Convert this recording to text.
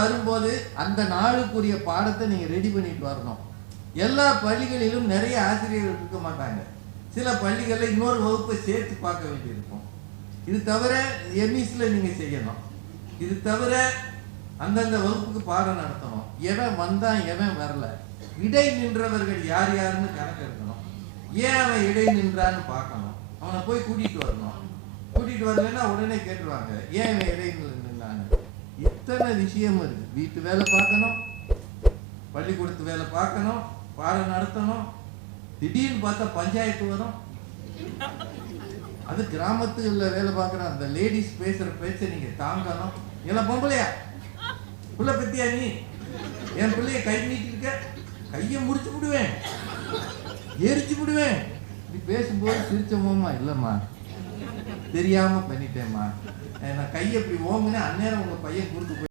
வரும்போது அந்த நாளுக்குரிய பாடத்தை நீங்க ரெடி பண்ணிட்டு வரணும். எல்லா பள்ளிகளிலும் நிறைய ஆசிரியர்கள் இருக்க மாட்டாங்க. சில பள்ளிகளில் இன்னொரு வகுப்பை சேர்த்து பார்க்க வேண்டியிருக்கும். இது தவிர எம்இஸ்ல நீங்க செய்யணும். இது தவிர அந்தந்த வகுப்புக்கு பாடம் நடத்தணும். எவன் வந்தான் எவன் வரல, இடை நின்றவர்கள் யார் யாருன்னு கணக்கு எடுக்கணும். ஏன் அவன் இடை நின்றான்னு பார்க்கணும். அவனை போய் கூட்டிட்டு வரணும். கூட்டிட்டு வரலன்னா உடனே கேட்டுருவாங்க ஏன் இவன் இடை நின்றான்னு. இத்தனை விஷயம் இருக்கு. வீட்டு வேலை பார்க்கணும், பள்ளிக்கூடத்து வேலை பார்க்கணும், பாடம் நடத்தணும். திடீர்னு பார்த்தா பஞ்சாயத்து வரும். அது கிராமத்துல வேலை பார்க்குற அந்த லேடிஸ் பேசுற பேச்சை நீங்க தாங்கணும். எல்லாம் பொம்பளையா புள்ள பத்தியா நீ? என் பிள்ளைய கை நீட்டிருக்க, கையை முடிச்சு விடுவேன், எரிச்சு விடுவேன். இப்படி பேசும்போது சிரிச்சோமா, இல்லம்மா தெரியாம பண்ணிட்டேம்மா, நான் கையை இப்படி ஓங்குனேன், அந்நேரம் உங்க பையன் குறுக்கு